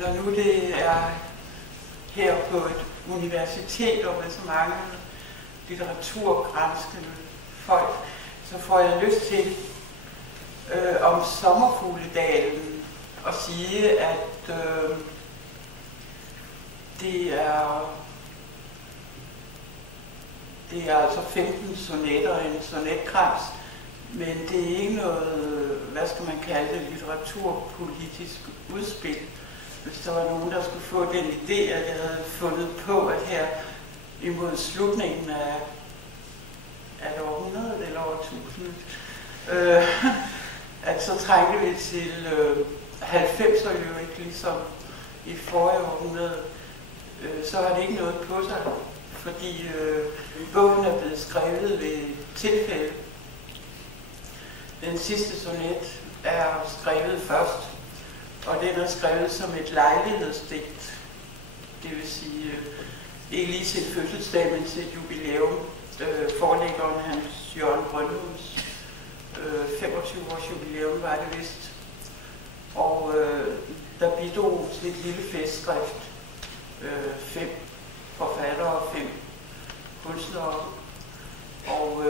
når nu det er her på et universitet og med så mange litteraturgranskende folk, så får jeg lyst til om Sommerfugledalen at sige, at det er altså 15 sonetter og en sonetkrans, men det er ikke noget, hvad skal man kalde det, litteraturpolitisk udspil. Hvis der var nogen, der skulle få den idé, at jeg havde fundet på, at her imod slutningen af århundredet eller årtusindet, at så trængte vi til 90'er jo ikke, ligesom i forrige århundrede, så har det ikke noget på sig, fordi bogen er blevet skrevet ved tilfælde. Den sidste sonet er skrevet først, og den er skrevet som et lejlighedsdigt. Det vil sige, ikke lige til fødselsdag, men til et jubilæum. Forlæggeren Hans Jørgen Brøndums 25 års jubilæum var det vist. Og der bidrog til et lille festskrift 5 forfattere og 5 kunstnere. Og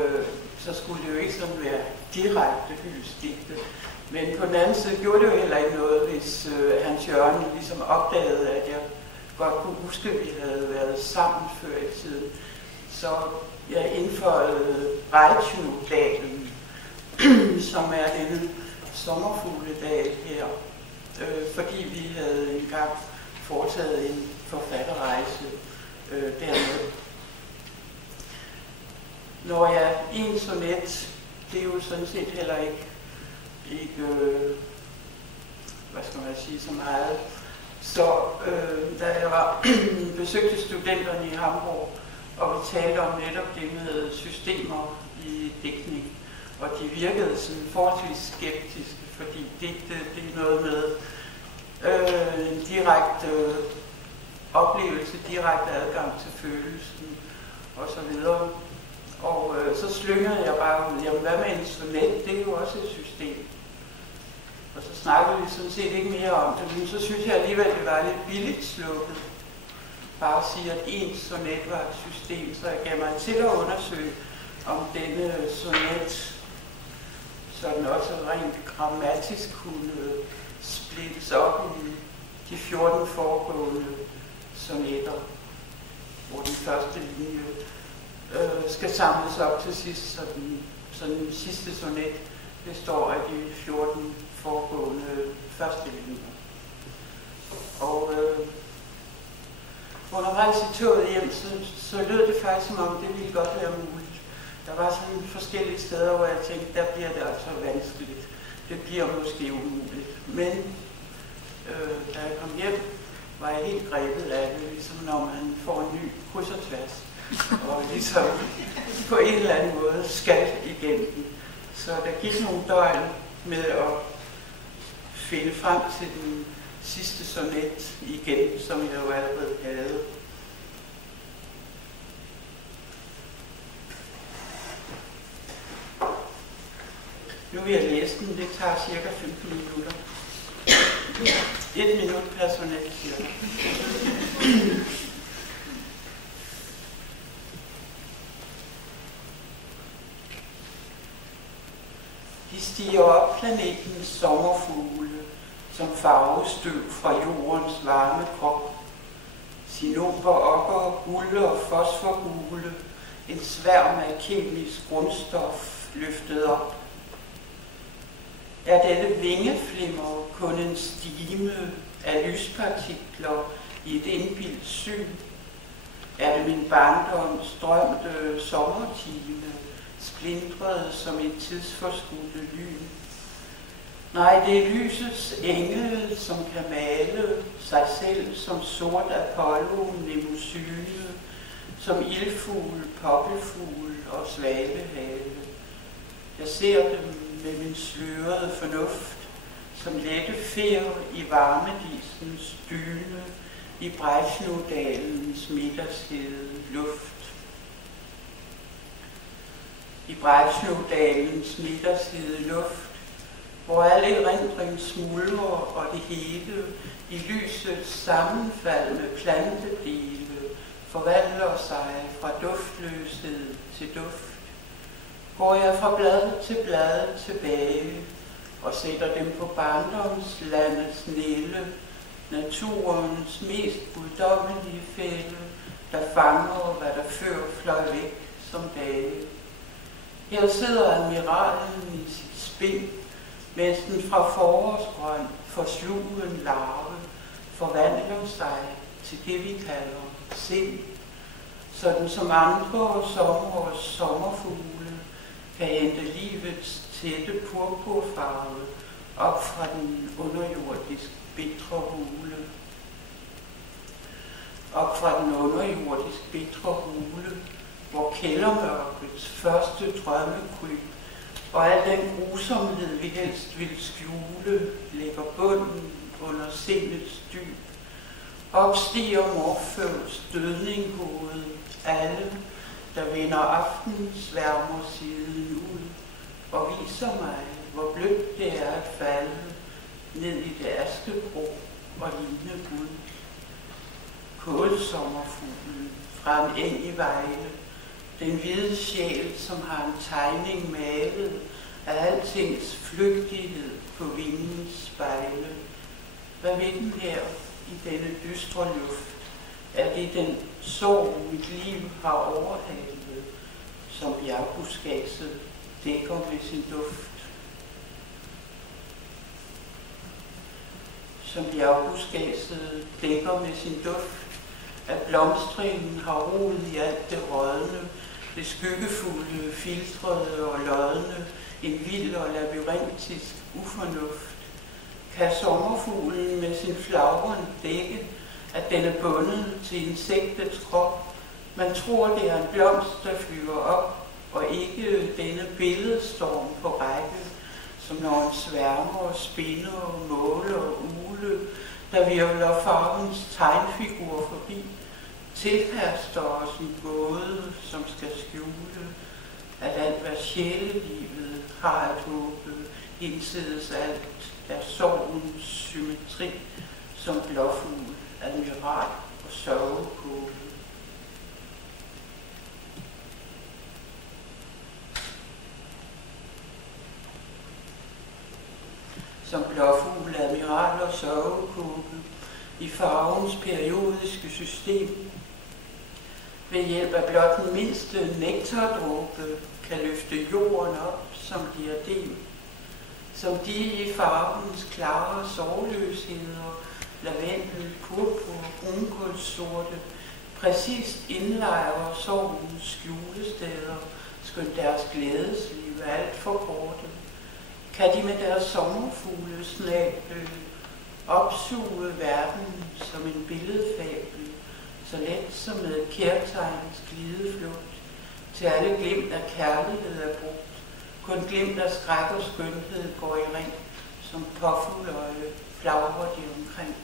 så skulle det jo ikke sådan være direkte hyldestdigte. Men på den anden side gjorde det jo heller ikke noget, hvis Hans Jørgen ligesom opdagede, at jeg godt kunne huske, at vi havde været sammen før i tiden. Så jeg indførte Rejtjudalen, som er denne sommerfugledal her, fordi vi havde engang foretaget en forfatterrejse dernede. Når jeg en sonet, det er jo sådan set heller ikke hvad skal man sige, så meget. Så da jeg besøgte studenterne i Hamburg, og vi talte om netop det med systemer i digtning, og de virkede sådan forholdsvis skeptiske, fordi digte, det er noget med en direkte oplevelse, direkte adgang til følelsen, og så videre. Og så slyngede jeg bare ud, jamen hvad med en sonet, det er jo også et system. Og så snakkede vi sådan set ikke mere om det, men så synes jeg alligevel, det var lidt billigt slukket. Bare at sige, at en sonet var et system, så jeg gav mig til at undersøge, om denne sonet sådan også rent grammatisk kunne splittes op i de 14 foregående sonetter, hvor den første linje skal samles op til sidst, så den sidste sonet består af de 14 foregående første linjer. Og undervejs i toget hjem, så lød det faktisk som om, det ville godt være muligt. Der var sådan forskellige steder, hvor jeg tænkte, der bliver det altså vanskeligt. Det bliver måske umuligt. Men da jeg kom hjem, var jeg helt grebet af det, ligesom når man får en ny kryds og tværs. Og ligesom på en eller anden måde skal igennem den. Så der gik nogle døgn med at finde frem til den sidste sonet igen, som jeg jo allerede havde. Nu vil jeg læse den. Det tager cirka 15 minutter. 1 minut per sonet cirka. De stiger op planetens sommerfugle, som farvestøv fra jordens varme krop. Sinoper, okker, gulde og fosforgule, en sværm af kemisk grundstof løftet op. Er dette vingeflimmer kun en stime af lyspartikler i et indbildt syn? Er det min barndoms drømte sommertime, splintret som et tidsforskudte lyn? Nej, det er lysets engel, som kan male sig selv som sort Apollo, nemosyne, som ildfugl, poppelfugl og svalehale. Jeg ser dem med min slørede fornuft, som lette fer i varmedisens dyne, i Brechnodalens middagshede luft. I Brechnodalens middagshede luft, hvor alle erindring smuldrer og det hele i lyset sammenfaldende plantedele forvandler sig fra duftløshed til duft. Går jeg fra blad til blad tilbage og sætter dem på barndomslandets nælle, naturens mest guddommelige fælde, der fanger, hvad der før fløj væk som dage. Her sidder admiralen i sit spind, mens den fra forårsgrøn forslugen larve forvandler sig til det, vi kalder sind, sådan som andre sommerårs sommerfugle kan hente livets tætte purpurfarve op fra den underjordisk bitre hule. Op fra den underjordisk bitre hule, hvor kældermørkets første drømmekryb og al den grusomhed, vi helst vil skjule, lægger bunden under sindets dyb. Opstiger Morfeus dødninghoved alle, der vender aftensværmer siden ud, og viser mig, hvor blødt det er at falde ned i det askebro og ligne Gud. Kålsommerfuglen fra en eng i Vejle, den hvide sjæl, som har en tegning malet af altings flygtighed på vingens spejle. Hvad ved den her i denne dystre luft? Er det den sorg, mit liv har overhalet, som bjergbuskadset dækker med sin duft? Som bjergbuskadset dækker med sin duft, at blomstringen har rod i alt det rådne, det skyggefulde, filtrede og lodne, en vild og labyrintisk ufornuft. Kan sommerfuglen med sin flagren dække, at den er bundet til insektets krop? Man tror, det er en blomst, der flyver op, og ikke denne billedstorm på række, som når en sværmer, spinder, måler og ule, der virvler farvens tegnfigur forbi, tilkaster os en gåde, som skal skjule, at alt hvad sjælelivet har at håbe, indsides alt er sorgens symmetri, som blåfugl, admiral og sørgekåbe. Som blåfugl, admiral og sørgekåbe i farvens periodiske system, ved hjælp af blot den mindste nektardråbe kan løfte jorden op som diadem, som de i farvens klare sorgløsheder, lavendel, purpur, brunkulssorte, præcist indlejrer sorgens skjulesteder, skønt deres glædesliv er alt for korte. Kan de med deres sommerfuglesnabel opsuge verden som en billedfabel, så let som med et kærtegns glideflugt, til alle glimt af kærlighed er brugt. Kun glimt af skræk og skønhed går i ring, som påfugleøje flagrer de omkring.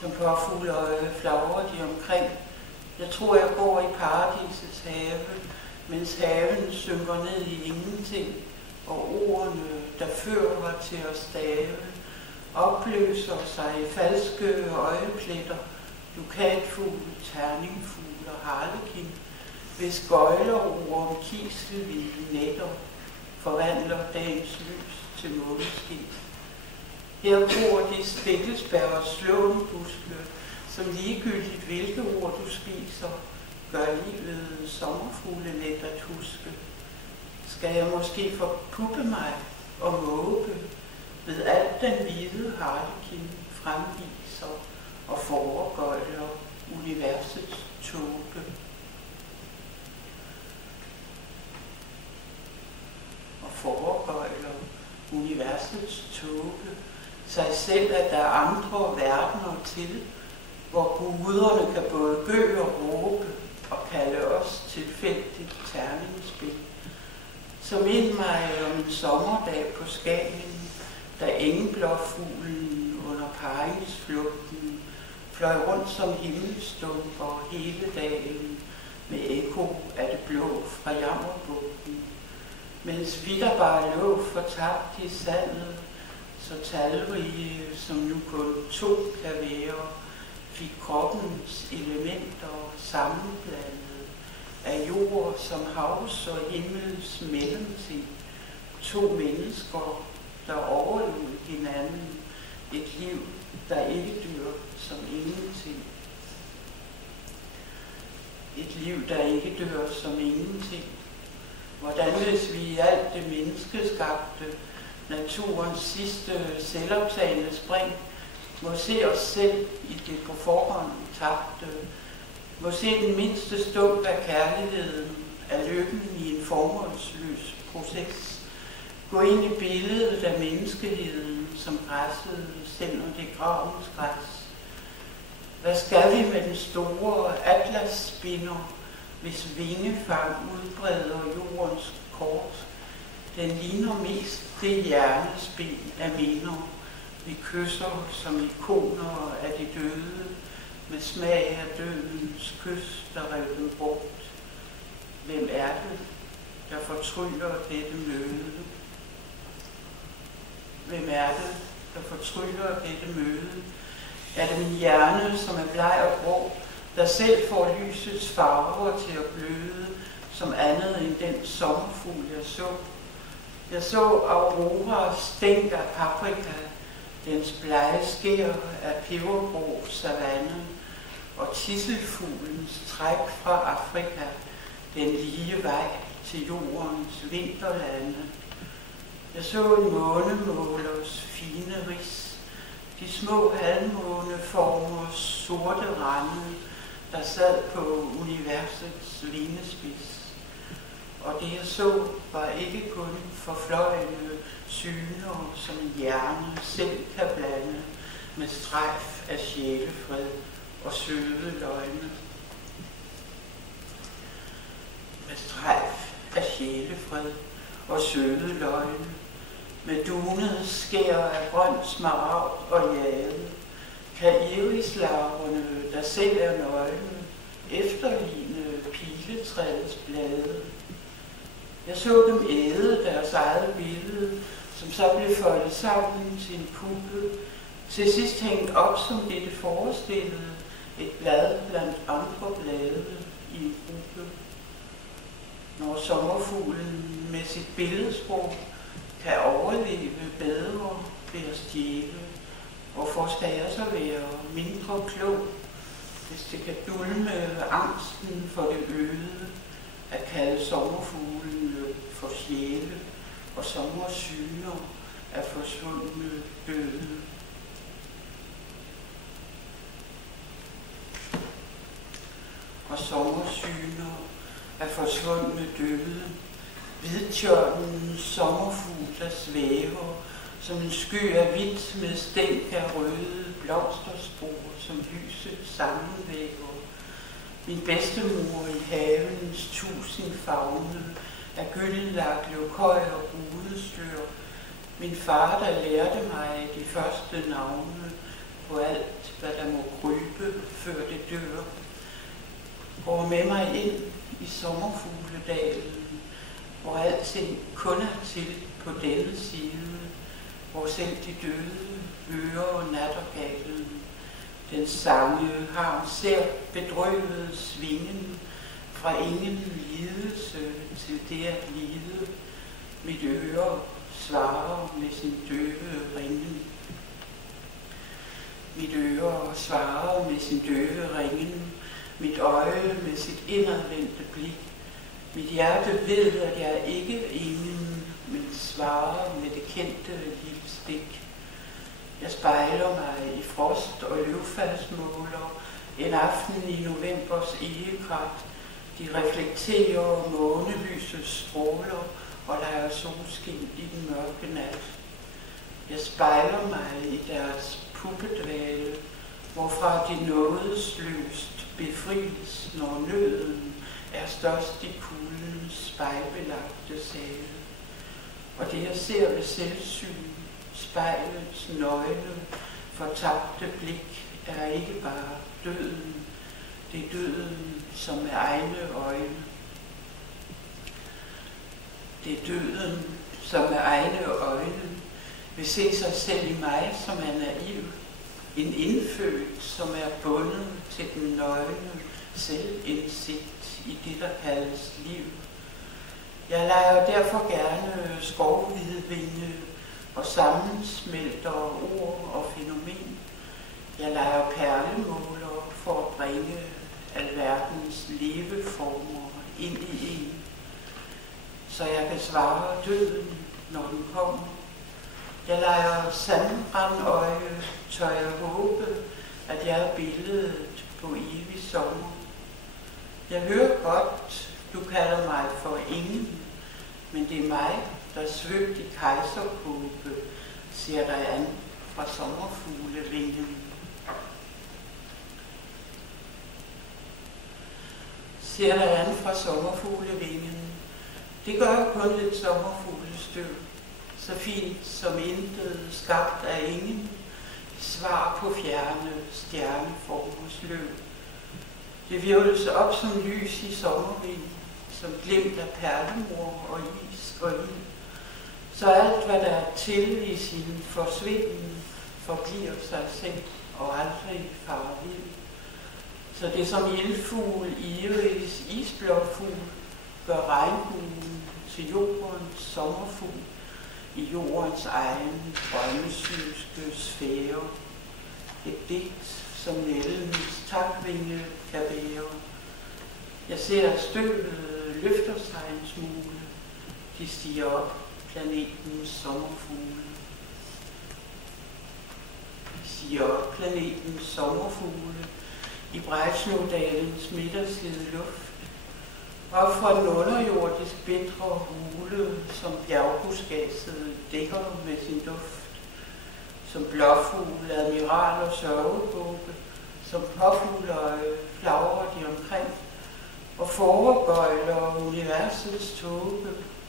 Som påfugleøje flagrer de omkring. Jeg tror, jeg går i paradisets have, mens haven synker ned i ingenting, og ordene, der før var til at stave, opløser sig i falske øjepletter, dukatfugl, terningfugl og harlekin, hvis gøjlerord om kiselhvide nætter forvandler dagens lys til måneskin. Her gror de stikkelsbær og slåenbuske, som ligegyldigt hvilke ord du spiser, gør livet sommerfuglenet at huske. Skal jeg måske forpuppe mig og måbe ved alt den hvide harlekin fremviser og foregøjler universets tåbe. Og foregøjler universets tåbe sig selv, at der er andre verdener til, hvor guderne kan både gø og råbe og kalde os tilfældigt terningsspil. Så mind mig om en sommerdag på Skagen, da engeblåfuglen under paringsflugten fløj rundt som himmelstumper hele dagen med ekko af det blå fra Jammerbugten. mens vi der bare lå fortabt i sandet, så talrige som nu kun 2 kan være, fik kroppens elementer sammenblandet af jord som havs og himmels mellemting. 2 mennesker, der overlod hinanden et liv, der ikke dør som ingenting. Et liv, der ikke dør som ingenting. Hvordan hvis vi i alt det menneskeskabte, naturens sidste selvoptagende spring, må se os selv i det på forhånd tabte, må se den mindste stump af kærligheden, af lykken i en formålsløs proces, gå ind i billedet af menneskeheden, som græssede selv når det gravens græs. Hvad skal vi med den store atlasspinder, hvis vingefang udbreder jordens kort? Den ligner mest det hjernespind af minder, vi kysser som ikoner af de døde, med smag af dødens kys, der rev dem bort. Hvem er det, der fortryller dette møde? Hvem er det, der fortryller dette møde? Er det min hjerne, som er bleg og grå, der selv får lysets farver til at bløde, som andet end den sommerfugl, jeg så? Jeg så Auroras stænk af paprika, dens blege skær af peberbrå savanne, og tisselfuglens træk fra Afrika, den lige vej til jordens vinterlande. Jeg så en månemålers fine ris, de små halvmåneformers sorte rande, der sad på universets vingespids. Og det jeg så var ikke kun forfløjende syner, som en hjerne selv kan blande med strejf af sjælefred og søde løgne. Med strejf af sjælefred og søde løgne, med dunet skær af grøn smaragd og jade, kan irislarverne, der selv er nøgne, efterligne piletræets blade. Jeg så dem æde deres eget billede, som så blev foldet sammen til en puppe, til sidst hængt op, som det forestillede, et blad blandt andre blade i en gruppe. Når sommerfuglen med sit billedsprog kan overleve bedre ved at stjæle, hvorfor skal jeg så være mindre klog, hvis det kan dulme angsten for det øde, at kalde sommerfuglene for sjæle og sommersyner af forsvundne døde. Og sommersyner af forsvundne døde, hvidtjørnens sommerfugl, der svæver som en sky af hvidt med stænk af røde blomsterspor, som lyset sammenvæver. Min bedstemor i havens 1000 favne af gyldenlak, løvkøj og brudestør. Min far, der lærte mig de første navne på alt, hvad der må krybe, før det dør. Går med mig ind i sommerfugledalen, hvor alting kun er til på denne side, hvor selv de døde hører nattergalen. Den sange har en sær bedrøvet svingen, fra ingen lidelse til det at lide. Mit øre svarer med sin døve ringen. Mit øre svarer med sin døve ringen. Mit øje med sit indadvendte blik. Mit hjerte ved, at jeg ikke er ingen, men svarer med det kendte lille stik. Jeg spejler mig i frost og løvfaldsmåler en aften i novembers egekraft. De reflekterer månelysets stråler og leger solskin i den mørke nat. Jeg spejler mig i deres puppedvale, hvorfra de nådesløst befries, når nøden er størst i kuldens spejlbelagte sale. Og det jeg ser ved selvsyn, spejlets nøgne, fortabte blik, er ikke bare døden. Det er døden, som med egne øjne. Det er døden, som med egne øjne vil se sig selv i mig, som er naiv. En indfødt, som er bundet til den nøgne selvindsigt i det, der kaldes liv. Jeg leger derfor gerne skovhvidvinge og sammensmelter ord og fænomen. Jeg leger perlemåler for at bringe alverdens leveformer ind i en, så jeg kan svare døden, når den kommer. Jeg leger sandbrandøje, tør jeg håbe, at jeg er billedet på evig sommer. Jeg hører godt, du kalder mig for ingen, men det er mig, der svøbt i kejserkåbe, ser dig an fra sommerfuglevingen. Ser dig an fra sommerfuglevingen. Det gør kun lidt sommerfuglestøv, så fint som intet, skabt af ingen, svar på fjerne stjerneformers løb. Det virvles op som lys i sommervind, som glimt af perlemor og is og ild. Så alt, hvad der er til i sin forsvinden, forbliver sig selv og aldrig farer vild. Så det som ildfugl, iris, isblåfugl, gør regnbuen til jordens sommerfugl i jordens egen drømmesynske sfære. Et digt, som nældens takvinge kan bære. Jeg ser støvet løfter sig en smule. De stiger op, planetens sommerfugle. De stiger op, planetens sommerfugle i Brejsnodalens midterslede luft. Og fra den underjordisk bitre hule, som bjergbuskadset dækker med sin duft. Som blåfugl, admiral og sørgebåbe, som påfugløje flagrer de omkring, og foregøjler universets tåbe,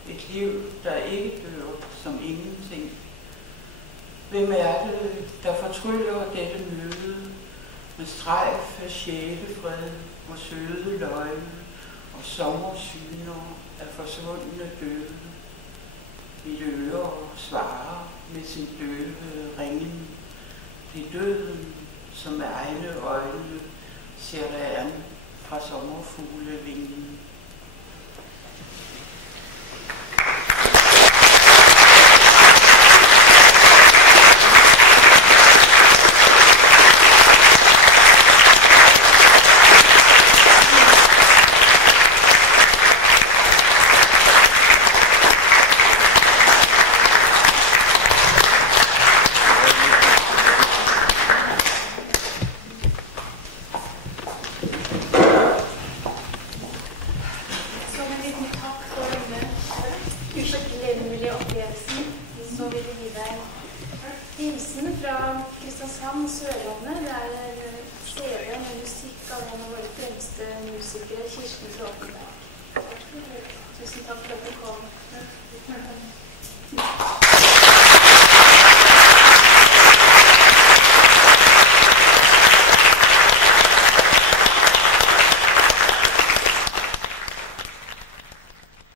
et liv, der ikke dør som ingenting. Hvem er det, der fortryller dette møde, med strejf af sjælefred og søde løgne, og sommersyner af forsvundne døde. Mit øre svarer med sin døve ringen. Det er døden, som med egne øjne ser dig an fra sommerfuglevingen. Tusen takk for at du kom.